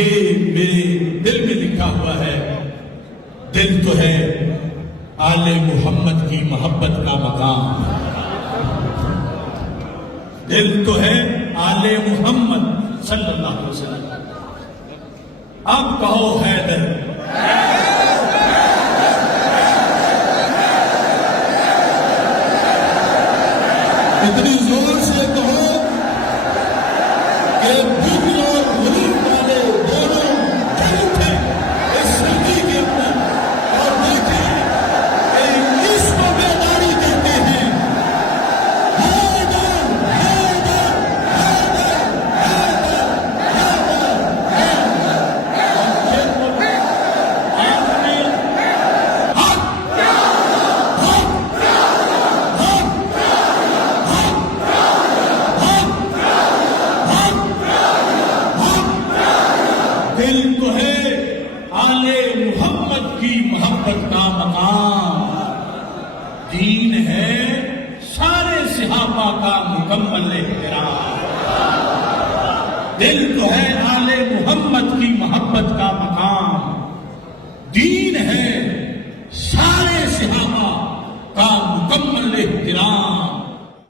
ये मेरे दिल में लिखा हुआ है, दिल तो है आले मोहम्मद की मोहब्बत का मकाम, दिल तो है आले मोहम्मद सल्लल्लाहु अलैहि वसल्लम। अब कहो हैदर, इतनी जोर से कहो कि भूख और गरीब वाले दोनों जल थे इस धरती के अंदर, और देखें कि इसको बेदारी कहते हैं। हैदर, हैदर, हैदर, हैदर, हैदर, हैदर। और फिर आपने दिल तो है आले मोहम्मद की मोहब्बत का मकाम, दीन है सारे सहाबा का मुकम्मल एहतराम। दिल तो है आले मोहम्मद की मोहब्बत का